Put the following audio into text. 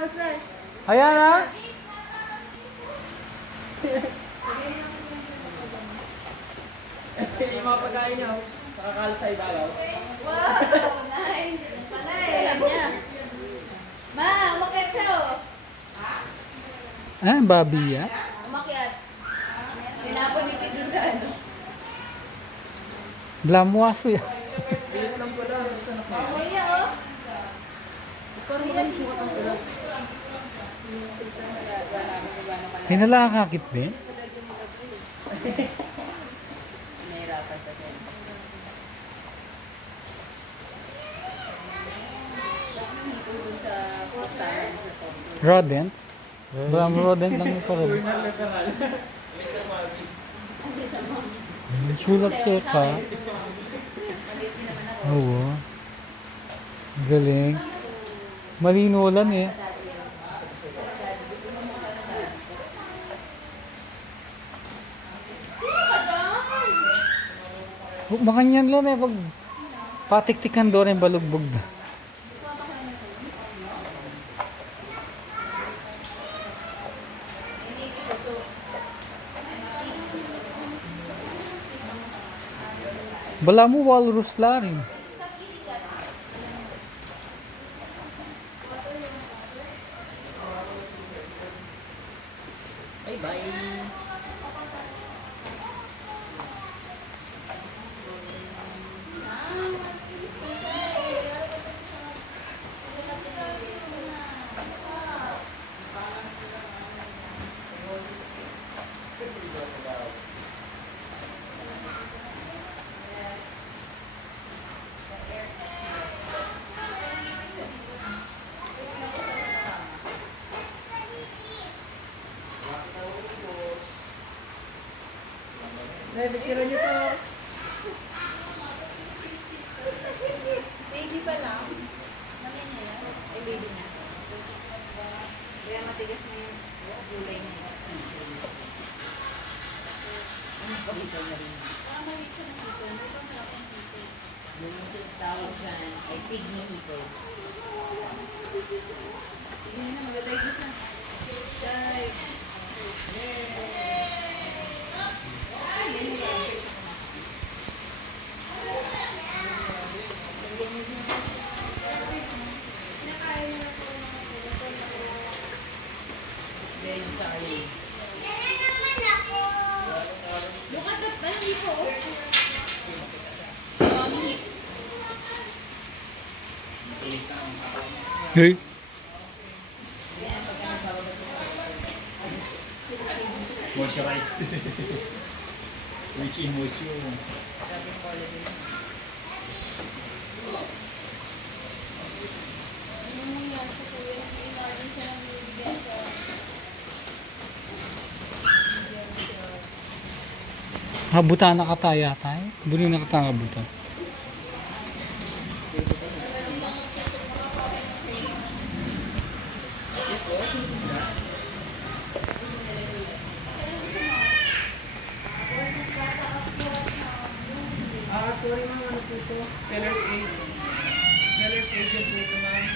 basta. Ayan na. Yung mga pagkain niya, nakakalat sa ibalaw. Wow, nice. Panay. Alam niya. Ma, umakyat siya oh. Ah, babi yan. Umakyat. Tinapon ni Pete dun sa ano. Blamwaso yan. Hindi ko lang pala. Mamaya oh. Parang mga sukat ang pala. Hinalakakit din. Nahirapan pa din. Dun sa postahan sa Tom. Rodent. Blam rodent lang yung parang. Journal na kanal. Sulat ko ka. Maliit din naman ako. Oo. Galing. Malino lang eh. Makanyan lang eh. Pag patiktikan doon yung balugbog na. Bala mo walrus la rin. Bye-bye. Picture niyo to. Baby pa lang. Mali niya yan. Ay, baby niya. Kaya matigas na yung gulay niya. Dito na rin. Maliit siya ng hipon. Hindi ba malaki ang hipon? Yung tawag dyan ay pygmy hipon. Sige na, magdadayos na. Dive. Vegetarian. Look at the, ano dito? Hips. Hey. Yan, pagka nagbababa. Moisturize. Rich in moisture. Grabe yung quality na. Ano mo yan sa kuya? Nag-iimagine siya ng bibigyan ka. Habutan na kataya tayo. Buli na katang habutan. Sorry ma'am, ano po ito? Seller's aid. Seller's agent po ito ma'am.